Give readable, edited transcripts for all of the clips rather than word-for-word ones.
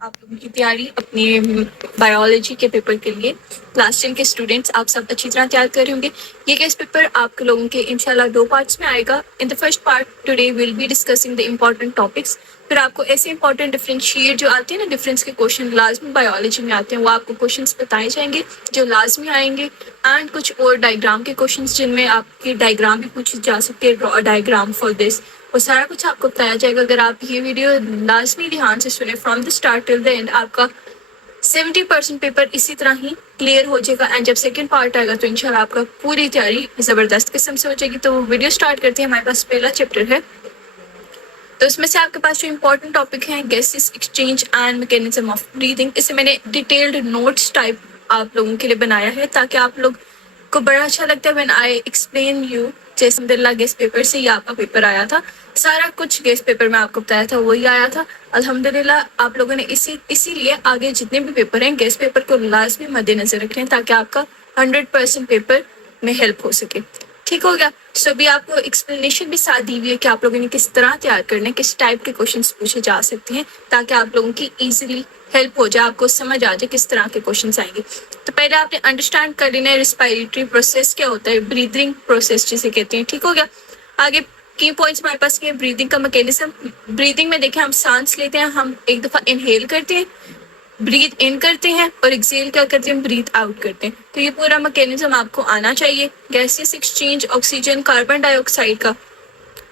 आप लोगों की तैयारी अपने बायोलॉजी के पेपर के लिए क्लास 10 के स्टूडेंट्स आप सब अच्छी तरह तैयार कर रहे होंगे। ये गेस्ट पेपर आप लोगों के इंशाल्लाह 2 पार्ट्स में आएगा। In the first part today will be discussing the important topics. फिर आपको ऐसे इंपॉर्टेंट डिफरेंशिएट जो आते हैं ना, डिफरेंस के क्वेश्चन लाजमी बायोलॉजी में आते हैं, वो आपको क्वेश्चन बताए जाएंगे जो लाजमी आएंगे। एंड कुछ और डायग्राम के क्वेश्चन जिनमें आपके डायग्राम भी पूछे जा सकते हैं, डायग्राम फॉर दिस, वो सारा कुछ आपको बताया जाएगा। अगर आप ये वीडियो लाजमी ध्यान से सुने from the start till the end, आपका 70% पेपर इसी तरह ही क्लियर हो जाएगा। एंड जब सेकंड पार्ट आएगा तो इंशाल्लाह आपका पूरी तैयारी जबरदस्त किस्म से हो जाएगी। तो वीडियो स्टार्ट करते हैं। हमारे पास पहला चैप्टर है, तो इसमें से आपके पास जो इम्पोर्टेंट टॉपिक है gases exchange and mechanism of breathing. इसे मैंने डिटेल्ड नोट्स टाइप आप लोगों के लिए बनाया है ताकि आप लोग को बड़ा अच्छा लगता है व्हेन आई एक्सप्लेन यू। जैसे अल्हम्दुलिल्लाह गेस्ट पेपर से ही आपका पेपर आया था, सारा कुछ गेस्ट पेपर में आपको बताया था वही आया था अल्हम्दुलिल्लाह। आप लोगों ने इसीलिए आगे जितने भी पेपर हैं गेस्ट पेपर को लाजमी मद्देनजर रखें ताकि आपका 100% पेपर में हेल्प हो सके। ठीक हो गया। सो अभी आपको एक्सप्लेनेशन भी साथ दी हुई है कि आप लोगों ने किस तरह तैयार करना है, किस टाइप के क्वेश्चंस पूछे जा सकते हैं ताकि आप लोगों की इजीली हेल्प हो जाए, आपको समझ आ जाए किस तरह के क्वेश्चंस आएंगे। तो पहले आपने अंडरस्टैंड कर लेना है रिस्पायरेटरी प्रोसेस क्या होता है, ब्रीदिंग प्रोसेस जिसे कहते हैं। ठीक हो गया। आगे की पॉइंट्स हमारे पास ये ब्रीदिंग का मैकेनिज्म। ब्रीदिंग में देखिए हम सांस लेते हैं, हम एक दफा इनहेल करते हैं, ब्रीथ इन करते हैं और एक्सेल क्या करते हैं, ब्रीथ आउट करते हैं। तो ये पूरा मैकेनिज्म आपको आना चाहिए। Gases exchange, oxygen carbon dioxide का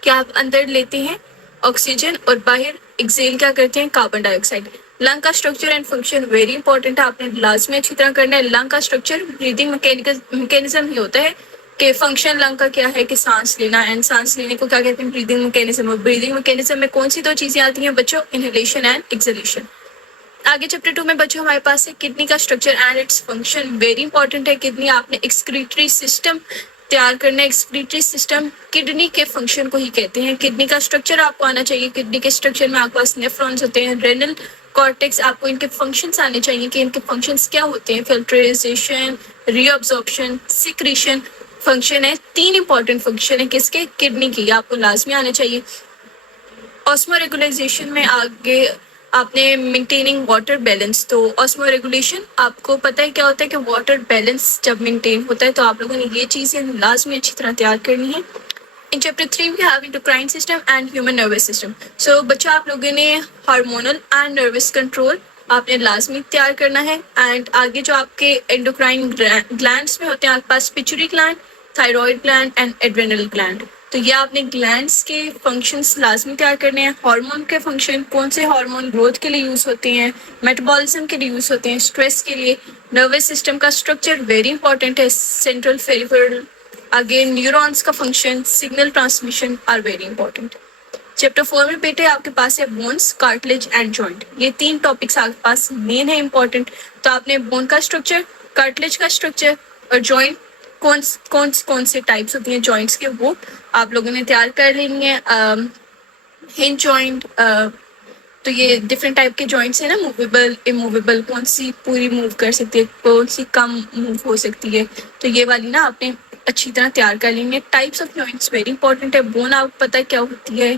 क्या आप अंदर लेते हैं ऑक्सीजन और बाहर एक्सेल क्या करते हैं, कार्बन डाइऑक्साइड। लंग का structure and function very important है, आपने लाजमी अच्छी तरह करना है। लंग का स्ट्रक्चर ब्रीदिंग मैकेनिज्म ही होता है कि फंक्शन लंग का क्या है कि सांस लेना, एंड सांस लेने को क्या कहते हैं, ब्रीदिंग मैकेनिज्म। और ब्रीदिंग मैकेनिज्म में कौन सी दो चीजें आती हैं बच्चों, इनहेलेशन एंड एक्सहेलेशन। आगे चैप्टर 2 में बच्चों हमारे पास है किडनी का structure and its function. Very important है किडनी, आपने एक्सक्रीटरी सिस्टम तैयार करना है। एक्सक्रीटरी सिस्टम किडनी के फंक्शन को ही कहते हैं। किडनी का स्ट्रक्चर आपको आना चाहिए। किडनी के स्ट्रक्चर में आपके पास नेफ्रॉन्स होते हैं, रेनल कॉर्टेक्स, आपको इनके फंक्शंस आने चाहिए कि इनके फंक्शंस क्या होते हैं। फिल्ट्रेशन, रीअब्जॉर्प्शन, सिक्रीशन फंक्शन है। 3 इंपॉर्टेंट फंक्शन है किसके, किडनी की, आपको लाजमी आने चाहिए। ऑस्मो रेगुलाइजेशन में आगे आपने मेंटेनिंग वाटर बैलेंस। तो ऑस्मो रेगुलेशन आपको पता है क्या होता है कि वाटर बैलेंस जब मेंटेन होता है तो आप लोगों ने ये चीजें लाजमी अच्छी तरह तैयार करनी है। In chapter 3 we have endocrine system and human nervous system. So बच्चा आप लोगों ने हार्मोनल एंड नर्वस कंट्रोल आपने लाजमी तैयार करना है। एंड आगे जो आपके एंडोक्राइन ग्लैंड्स में होते हैं आपके पास pituitary gland, thyroid gland and adrenal gland. तो ये आपने ग्लैंड्स के फंक्शंस लाजमी तैयार करने हैं। हार्मोन के फंक्शन, कौन से हार्मोन ग्रोथ के लिए यूज होते हैं, मेटाबॉलिज्म के लिए यूज होते हैं, स्ट्रेस के लिए। नर्वस सिस्टम का स्ट्रक्चर वेरी इंपॉर्टेंट है, सेंट्रल पेरिफेरल। आगे न्यूरॉन्स का function, signal transmission are very important. Chapter 4 में बेटे आपके पास है बोन्स, कार्टिलेज एंड जॉइंट। ये 3 टॉपिक्स आपके पास मेन है इंपॉर्टेंट। तो आपने बोन का स्ट्रक्चर, कार्टिलेज का स्ट्रक्चर और जॉइंट कौन से टाइप्स होती हैं जॉइंट्स के, वो आप लोगों ने तैयार कर लेनी है। हिंज जॉइंट, तो ये डिफरेंट टाइप के जॉइंट्स है ना, मूवेबल, इमूवेबल, कौन सी पूरी मूव कर सकती है, कौन सी कम मूव हो सकती है। तो ये वाली ना आपने अच्छी तरह तैयार कर लेंगे। Types of joints very important है। बोन आपको पता है क्या होती है,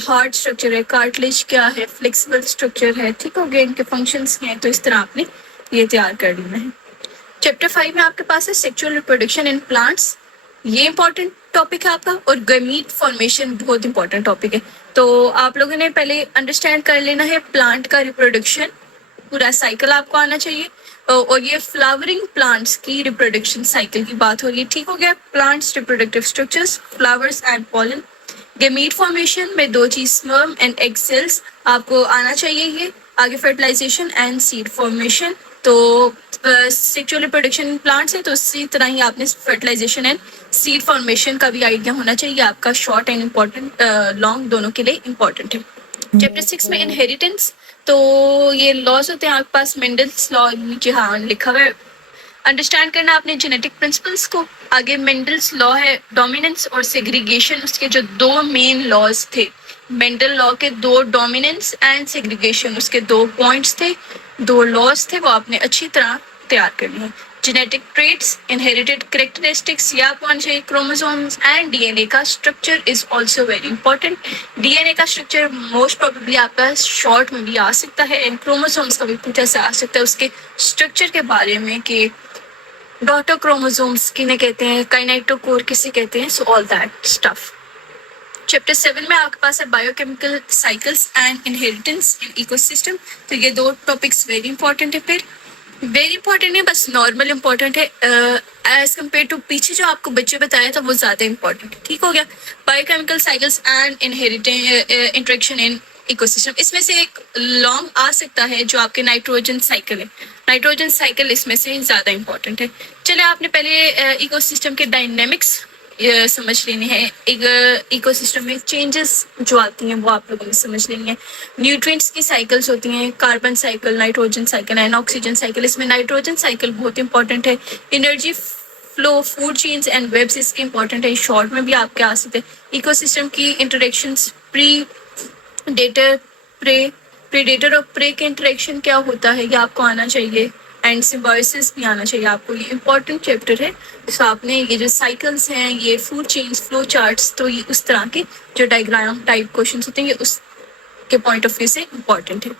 हार्ड स्ट्रक्चर है, कार्टिलेज क्या है, फ्लेक्सिबल स्ट्रक्चर है। ठीक हो गया, इनके फंक्शंस हैं। तो इस तरह आपने ये तैयार कर लेना है। चैप्टर 5 में आपके पास है सेक्सुअल रिप्रोडक्शन इन प्लांट्स। ये इंपॉर्टेंट टॉपिक है आपका। और गमीट फॉर्मेशन बहुत इंपॉर्टेंट टॉपिक है। तो आप लोगों ने पहले अंडरस्टैंड कर लेना है प्लांट का रिप्रोडक्शन, पूरा साइकिल आपको आना चाहिए। और ये फ्लावरिंग प्लांट्स की रिप्रोडक्शन साइकिल की बात हो रही है। ठीक हो गया। Plants reproductive structures, flowers and pollen. Gamete formation में 2 चीज, स्पर्म एंड एग सेल्स आपको आना चाहिए ये। आगे फर्टिलाइजेशन एंड सीड फॉर्मेशन। तो सेक्सुअल रिप्रोडक्शन प्लांट्स है तो उसी तरह ही आपने फर्टिलाइजेशन एंड सीड फॉर्मेशन का भी आइडिया होना चाहिए आपका। शॉर्ट एंड इम्पोर्टेंट, लॉन्ग दोनों के लिए इम्पोर्टेंट है। चैप्टर 6 में इनहेरिटेंस। तो ये लॉज होते हैं आपके पास, मेंडल्स लॉ नीचे हाँ लिखा हुआ है। अंडरस्टैंड करना आपने जेनेटिक प्रिंसिपल्स को। आगे मेंडल्स लॉ है डोमिनेंस और सेग्रीगेशन, उसके जो 2 मेन लॉज थे। मेंडल लॉ के 2 डोमिनेंस एंड सेग्रीगेशन, उसके 2 पॉइंट्स थे, 2 लॉज थे, वो आपने अच्छी तरह तैयार करनी है। जेनेटिक ट्रेट्स, इनहेरिटेड करेक्टरिस्टिक्स, या आपको आना चाहिए क्रोमोसोम्स एंड डीएनए का structure is also very important. DNA का स्ट्रक्चर मोस्ट प्रोबेबली आपका शॉर्ट में भी आ सकता है एंड क्रोमोसोम्स का भी पूछा से आ सकता है उसके स्ट्रक्चर के बारे में कि डॉटर क्रोमोसोम्स किन्हें कहते हैं, काइनेटोकोर किसे कहते हैं, so all that stuff. Chapter 7 में आपके पास है biochemical cycles and inheritance in ecosystem. तो ये दो टॉपिक्स वेरी इंपॉर्टेंट है, फिर वेरी इंपॉर्टेंट है, बस नॉर्मल इंपॉर्टेंट है एज कम्पेयर टू पीछे जो आपको बच्चे बताया था वो ज्यादा इंपॉर्टेंट है। ठीक हो गया। Biochemical cycles and interaction in ecosystem, इसमें से एक लॉन्ग आ सकता है जो आपके नाइट्रोजन साइकिल है। नाइट्रोजन साइकिल इसमें से ज्यादा इंपॉर्टेंट है। चलिए आपने पहले इकोसिस्टम के डायनेमिक्स समझ लेनी है। एक इकोसिस्टम में चेंजेस जो आती हैं वो आप लोगों ने समझ लेनी है। न्यूट्रिएंट्स की साइकिल्स होती हैं, carbon cycle, nitrogen cycle and oxygen cycle. इसमें नाइट्रोजन साइकिल बहुत इंपॉर्टेंट है। Energy flow, food chains and webs इसके इंपॉर्टेंट है, शॉर्ट में भी आपके आ सकते हैं। इकोसिस्टम की इंटरेक्शंस, प्रीडेटर प्रे, प्रेडेटर और प्रे के इंटरेक्शन क्या होता है ये आपको आना चाहिए एंड सिम्बायोसिस भी आना चाहिए आपको। ये इंपॉर्टेंट चैप्टर है। तो आपने ये जो साइकिल्स हैं, ये फूड चेन्स, फ्लो चार्ट्स, तो ये उस तरह के जो डायग्राम टाइप क्वेश्चंस होते हैं ये उसके पॉइंट ऑफ व्यू से इंपॉर्टेंट है।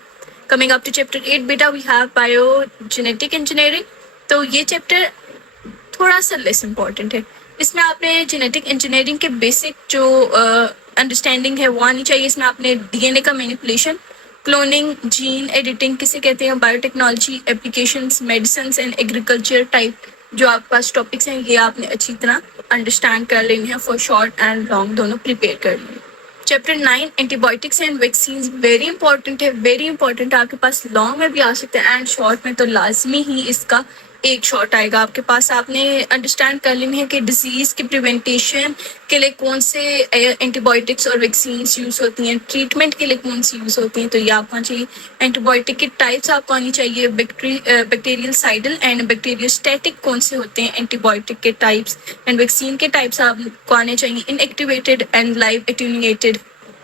कमिंग अप टू चैप्टर 8 बेटा, वी हैव बायोजेनेटिक इंजीनियरिंग। तो ये चैप्टर थोड़ा सा लेस इंपॉर्टेंट है। इसमें आपने जेनेटिक इंजीनियरिंग के बेसिक जो अंडरस्टैंडिंग है वो आनी चाहिए। इसमें आपने डीएनए का मैनिपुलेशन, क्लोनिंग, जीन एडिटिंग किसे कहते हैं, biotechnology applications, medicine and agriculture type जो आपके पास टॉपिक्स हैं ये आपने अच्छी तरह अंडरस्टैंड कर लेनी है। फॉर शॉर्ट एंड लॉन्ग दोनों प्रिपेयर कर लेंगे। Chapter 9 antibiotics and vaccine very important है, वेरी इंपॉर्टेंट। आपके पास लॉन्ग में भी आ सकते हैं एंड शॉर्ट में तो लाजमी ही इसका एक शॉर्ट आएगा आपके पास। आपने अंडरस्टैंड कर लेनी है कि डिजीज की प्रिवेंटेशन के लिए कौन से एंटीबायोटिक्स और वैक्सीन यूज होती हैं, ट्रीटमेंट के लिए कौन सी यूज होती हैं, तो ये आपको आना चाहिए। एंटीबायोटिक की टाइप्स आपको आनी चाहिए, बैक्टीरियल साइडल एंड बैक्टीरियोस्टैटिक कौन से होते हैं एंटीबायोटिक के टाइप्स, एंड वैक्सीन के टाइप्स आपको आने चाहिए, inactivated and live attenuated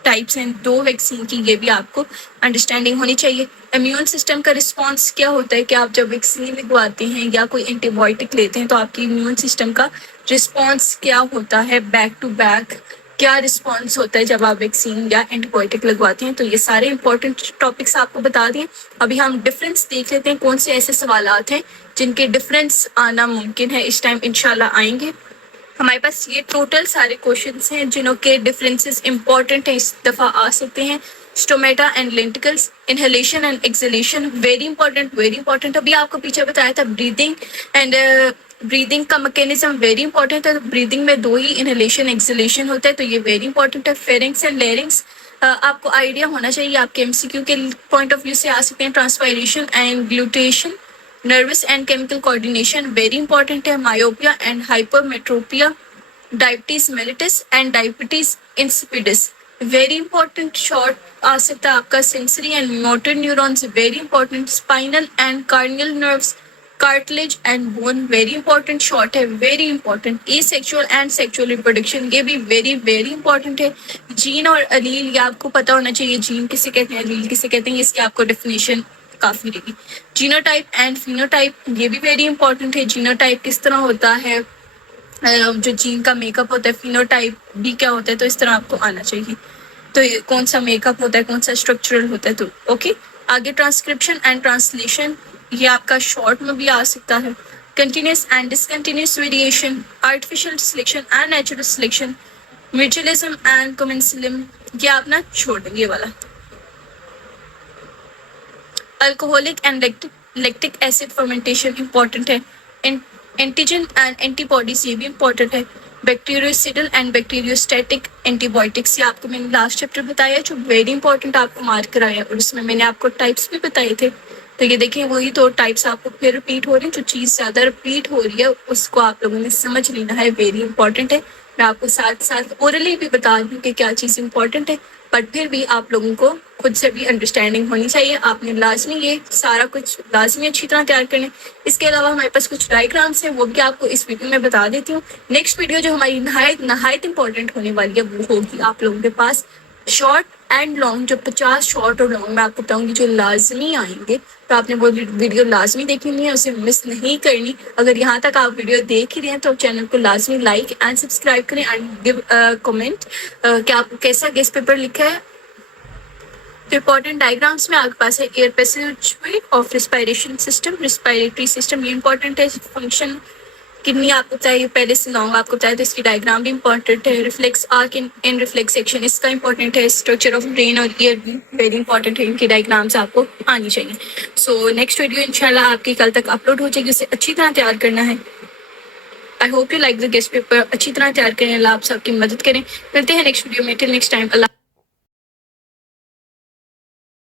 types हैं दो वैक्सीन की, ये भी आपको अंडरस्टैंडिंग होनी चाहिए। इम्यून सिस्टम का रिस्पांस क्या होता है कि आप जब वैक्सीन लगवाते हैं या कोई एंटीबायोटिक लेते हैं तो आपकी इम्यून सिस्टम का रिस्पांस क्या होता है, बैक टू बैक क्या रिस्पांस होता है जब आप वैक्सीन या एंटीबायोटिक लगवाते हैं। तो ये सारे इंपॉर्टेंट टॉपिक्स आपको बता दिए। अभी हम डिफरेंस देख लेते हैं, कौन से ऐसे सवालात हैं जिनके डिफरेंस आना मुमकिन है, इस टाइम इंशाल्लाह आएंगे। हमारे पास ये टोटल सारे क्वेश्चंस हैं जिनों के डिफरेंसेस इंपॉर्टेंट हैं, इस दफा आ सकते हैं। Stomata and lenticels, inhalation and exhalation very important, very important. अभी आपको पीछे बताया था ब्रीदिंग एंड ब्रीदिंग का मैकेनिज्म वेरी इंपॉर्टेंट है। ब्रीदिंग में दो ही इनहेलेशन एक्सहेलेशन होता है, तो ये वेरी इंपॉर्टेंट है। फेरिंग्स एंड लेरिंग्स आपको आइडिया होना चाहिए, आपके एमसीक्यू के पॉइंट ऑफ व्यू से आ सकते हैं। Transpiration and guttation, nervous and chemical coordination very important है। Myopia and hypermetropia, diabetes mellitus and diabetes insipidus very important. Short आ सकता है आपका sensory and motor neurons very important. Spinal and cranial nerves, cartilage and bone very important, short है, very important. Asexual and sexual reproduction ये भी very very important है। Gene और allele ये आपको पता होना चाहिए, जीन किसे कहते हैं, अलील किसे कहते हैं, इसकी आपको डेफिनेशन काफी रहेगी। जीनोटाइप एंड फिनोटाइप ये भी वेरी इंपॉर्टेंट है। जीनोटाइप किस तरह होता है, जो जीन का मेकअप होता है, फिनोटाइप भी क्या होता है, तो इस तरह आपको आना चाहिए। तो ये कौन सा मेकअप होता है, कौन सा स्ट्रक्चरल होता है, तो ओके। आगे ट्रांसक्रिप्शन एंड ट्रांसलेशन ये आपका शॉर्ट में भी आ सकता है। Continuous and discontinuous variation, artificial selection and natural selection, mutualism and commensalism ये आप ना छोड़ देंगे वाला। Alcoholic and lactic acid fermentation important है। एंटीजन एंड एंटीबॉडीज ये भी इंपॉर्टेंट है। बैक्टीरियोसिडल एंड बैक्टीरियोस्टैटिक एंटीबायोटिक्स ये आपको मैंने लास्ट चैप्टर बताया जो वेरी इंपॉर्टेंट आपको मार्क कराया, और उसमें मैंने आपको टाइप्स भी बताए थे। तो ये देखिए वही तो टाइप्स आपको फिर रिपीट हो रही है, जो चीज़ ज़्यादा रिपीट हो रही है उसको आप लोगों ने समझ लेना है, वेरी इंपॉर्टेंट है। मैं आपको साथ साथ ओरली भी बता दूँ कि क्या चीज़ इंपॉर्टेंट है, बट फिर भी आप लोगों को खुद से भी अंडरस्टैंडिंग होनी चाहिए। आपने लाजमी ये सारा कुछ लाजमी अच्छी तरह तैयार करने। इसके अलावा हमारे पास कुछ डायग्राम्स हैं वो भी आपको इस वीडियो में बता देती हूँ। नेक्स्ट वीडियो जो हमारी नहायत इंपॉर्टेंट होने वाली है वो होगी आप लोगों के पास शॉर्ट एंड लॉन्ग जो 50 शॉर्ट और लॉन्ग मैं आपको बताऊंगी जो लाजमी आएंगे, तो आपने वो वीडियो लाजमी देखनी है, उसे मिस नहीं करनी। अगर यहाँ तक आप वीडियो देख ही रहे हैं तो चैनल को लाजमी लाइक एंड सब्सक्राइब करें एंड गिव कमेंट कि आपको कैसा गेस्ट पेपर लिखा है। तो इंपॉर्टेंट डायग्राम्स में आपके पास है air passageway of respiration system, respiratory system, ये इंपॉर्टेंट है। फंक्शन किडनी आपको चाहिए पहले से लॉन्ग आपको चाहिए, तो इसकी डायग्राम भी इंपॉर्टेंट है। रिफ्लेक्स आर्क इन रिफ्लेक्स सेक्शन इसका इंपॉर्टेंट है। स्ट्रक्चर ऑफ ब्रेन और ईयर भी वेरी इंपॉर्टेंट है, इनकी डायग्राम्स आपको आनी चाहिए। सो नेक्स्ट वीडियो इंशाल्लाह आपकी कल तक अपलोड हो जाएगी, उसे अच्छी तरह तैयार करना है। I hope you like the guest paper, अच्छी तरह तैयार करें, अल्लाह आप सबकी मदद करें। मिलते हैं नेक्स्ट वीडियो में, टिल नेक्स्ट टाइम, अल्लाह।